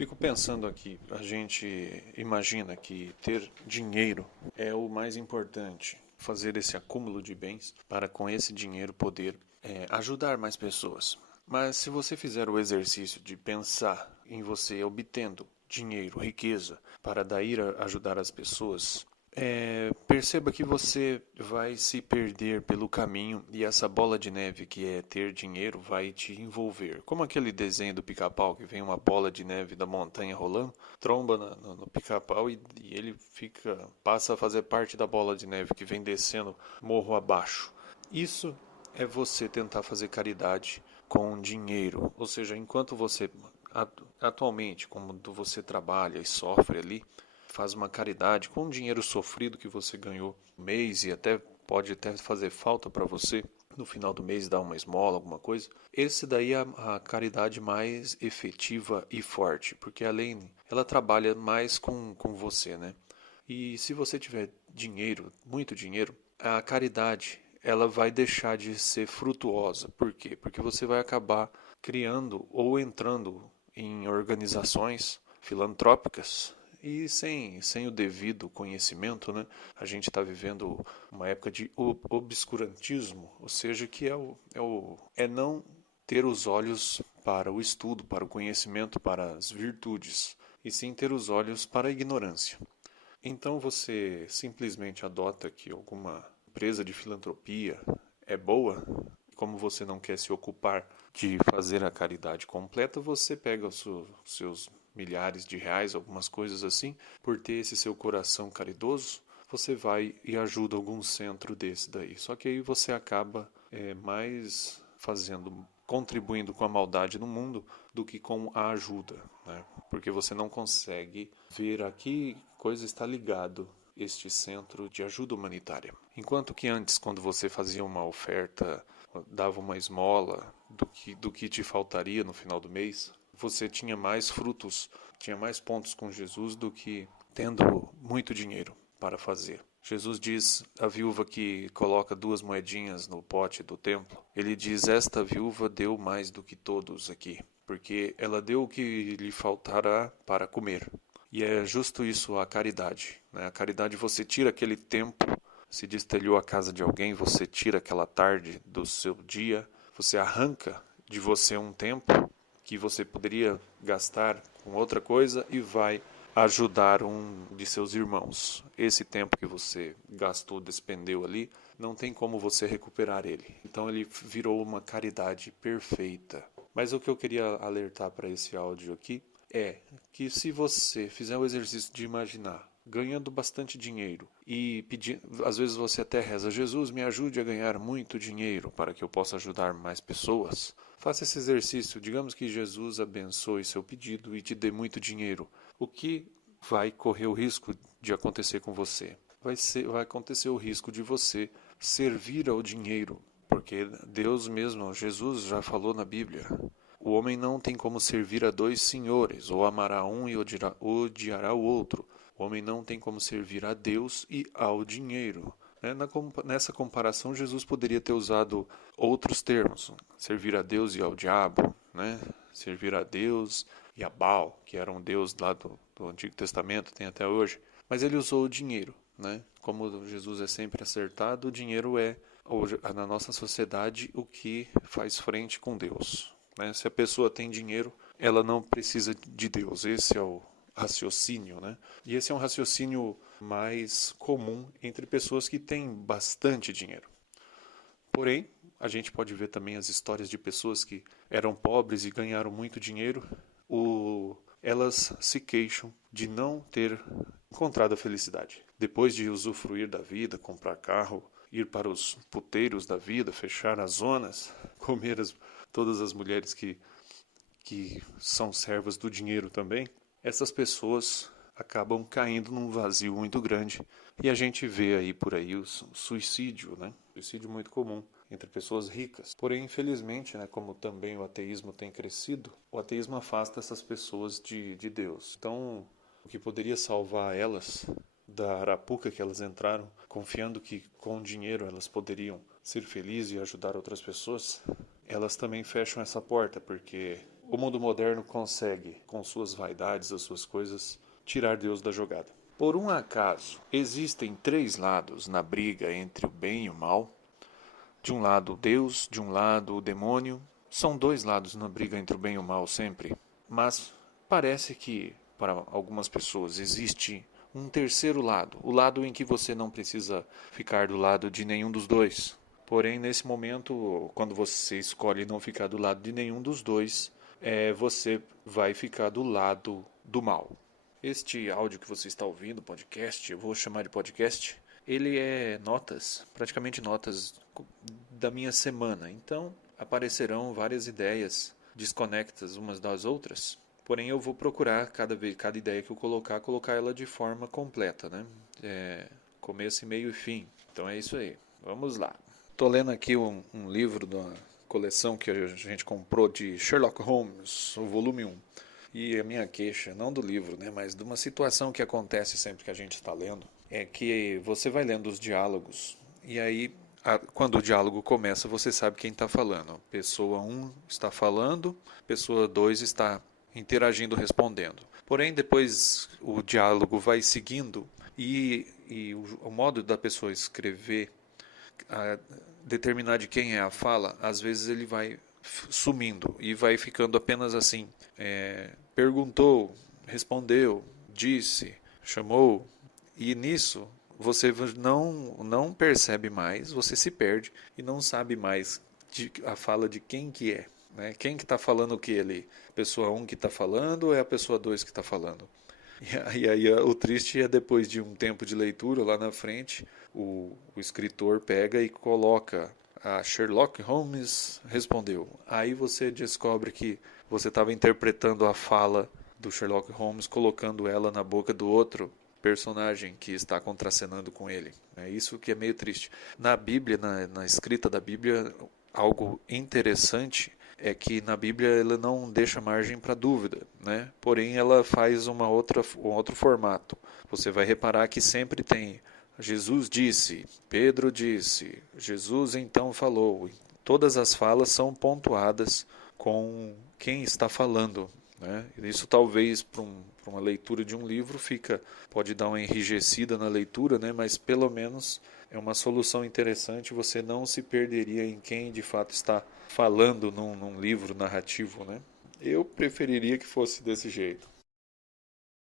Fico pensando aqui, a gente imagina que ter dinheiro é o mais importante, fazer esse acúmulo de bens para com esse dinheiro poder ajudar mais pessoas. Mas se você fizer o exercício de pensar em você obtendo dinheiro, riqueza, para daí ajudar as pessoas, perceba que você vai se perder pelo caminho e essa bola de neve que é ter dinheiro vai te envolver. Como aquele desenho do pica-pau que vem uma bola de neve da montanha rolando, tromba no pica-pau e ele passa a fazer parte da bola de neve que vem descendo morro abaixo. Isso é você tentar fazer caridade com dinheiro, ou seja, enquanto você atualmente, como você trabalha e sofre ali, faz uma caridade com o dinheiro sofrido que você ganhou no mês e até pode até fazer falta para você no final do mês dar uma esmola, alguma coisa. Esse daí é a caridade mais efetiva e forte, porque além ela trabalha mais com você, né? E se você tiver dinheiro, muito dinheiro, a caridade ela vai deixar de ser frutuosa. Por quê? Porque você vai acabar criando ou entrando em organizações filantrópicas e sem o devido conhecimento, né? A gente está vivendo uma época de obscurantismo, ou seja, que é não ter os olhos para o estudo, para o conhecimento, para as virtudes, e sim ter os olhos para a ignorância. Então você simplesmente adota que alguma empresa de filantropia é boa, como você não quer se ocupar de fazer a caridade completa, você pega os seus milhares de reais, algumas coisas assim, por ter esse seu coração caridoso, você vai e ajuda algum centro desse daí. Só que aí você acaba mais contribuindo com a maldade no mundo do que com a ajuda, né? Porque você não consegue ver a que coisa está ligado este centro de ajuda humanitária. Enquanto que antes, quando você fazia uma oferta, dava uma esmola do que te faltaria no final do mês, você tinha mais frutos, tinha mais pontos com Jesus do que tendo muito dinheiro para fazer. Jesus diz a viúva que coloca 2 moedinhas no pote do templo. Ele diz: esta viúva deu mais do que todos aqui, porque ela deu o que lhe faltará para comer. E é justo isso a caridade, né? A caridade você tira aquele tempo, se destelhou a casa de alguém, você tira aquela tarde do seu dia, você arranca de você um tempo que você poderia gastar com outra coisa e vai ajudar um de seus irmãos. Esse tempo que você gastou, despendeu ali, não tem como você recuperar ele. Então ele virou uma caridade perfeita. Mas o que eu queria alertar para esse áudio aqui é que se você fizer o exercício de imaginar ganhando bastante dinheiro e pedir, às vezes você até reza: Jesus, me ajude a ganhar muito dinheiro para que eu possa ajudar mais pessoas. Faça esse exercício, digamos que Jesus abençoe seu pedido e te dê muito dinheiro. O que vai correr o risco de acontecer com você? Vai acontecer o risco de você servir ao dinheiro, porque Deus mesmo, Jesus já falou na Bíblia: o homem não tem como servir a dois senhores, ou amará um e odiará o outro. O homem não tem como servir a Deus e ao dinheiro. Nessa comparação, Jesus poderia ter usado outros termos: servir a Deus e ao diabo, né? Servir a Deus e a Baal, que era um deus lá do Antigo Testamento, tem até hoje. Mas ele usou o dinheiro, né? Como Jesus é sempre acertado, o dinheiro é, hoje, na nossa sociedade, o que faz frente com Deus, né? Se a pessoa tem dinheiro, ela não precisa de Deus. Esse é o raciocínio, né? E esse é um raciocínio mais comum entre pessoas que têm bastante dinheiro. Porém, a gente pode ver também as histórias de pessoas que eram pobres e ganharam muito dinheiro. Elas se queixam de não ter encontrado a felicidade. Depois de usufruir da vida, comprar carro, ir para os puteiros da vida, fechar as zonas, comer todas as mulheres que são servas do dinheiro também, essas pessoas acabam caindo num vazio muito grande. E a gente vê aí por aí o suicídio, né? Suicídio muito comum entre pessoas ricas. Porém, infelizmente, né, como também o ateísmo tem crescido, o ateísmo afasta essas pessoas de Deus. Então, o que poderia salvar elas da arapuca que elas entraram, confiando que com dinheiro elas poderiam ser felizes e ajudar outras pessoas, elas também fecham essa porta, porque o mundo moderno consegue, com suas vaidades, as suas coisas, tirar Deus da jogada. Por um acaso, existem três lados na briga entre o bem e o mal? De um lado Deus, de um lado o demônio. São dois lados na briga entre o bem e o mal sempre. Mas parece que, para algumas pessoas, existe um terceiro lado. O lado em que você não precisa ficar do lado de nenhum dos dois. Porém, nesse momento, quando você escolhe não ficar do lado de nenhum dos dois, você vai ficar do lado do mal. Este áudio que você está ouvindo, podcast, eu vou chamar de podcast, ele é notas, praticamente notas da minha semana. Então, aparecerão várias ideias desconectas umas das outras. Porém, eu vou procurar, cada ideia que eu colocar ela de forma completa, né? Começo, meio e fim. Então é isso aí. Vamos lá. Estou lendo aqui um livro da coleção que a gente comprou de Sherlock Holmes, o volume 1. E a minha queixa, não do livro, né, mas de uma situação que acontece sempre que a gente está lendo, é que você vai lendo os diálogos e aí, quando o diálogo começa, você sabe quem está falando. Pessoa 1 está falando, pessoa 2 está interagindo, respondendo. Porém, depois o diálogo vai seguindo e o modo da pessoa escrever, determinar de quem é a fala, às vezes ele vai sumindo e vai ficando apenas assim, perguntou, respondeu, disse, chamou, e nisso você não percebe mais, você se perde e não sabe mais a fala de quem que é, né? Quem que está falando o que ali? Pessoa 1 que está falando ou é a pessoa 2 que está falando? E aí o triste é depois de um tempo de leitura lá na frente, o escritor pega e coloca a Sherlock Holmes respondeu. Aí você descobre que você estava interpretando a fala do Sherlock Holmes, colocando ela na boca do outro personagem que está contracenando com ele. É isso que é meio triste. Na Bíblia, na escrita da Bíblia, algo interessante é que na Bíblia ela não deixa margem para dúvida, né? Porém ela faz um outro formato. Você vai reparar que sempre tem Jesus disse, Pedro disse, Jesus então falou. Todas as falas são pontuadas com quem está falando, né? Isso talvez para uma leitura de um livro pode dar uma enrijecida na leitura, né? Mas pelo menos é uma solução interessante, você não se perderia em quem de fato está falando num livro narrativo, né? Eu preferiria que fosse desse jeito.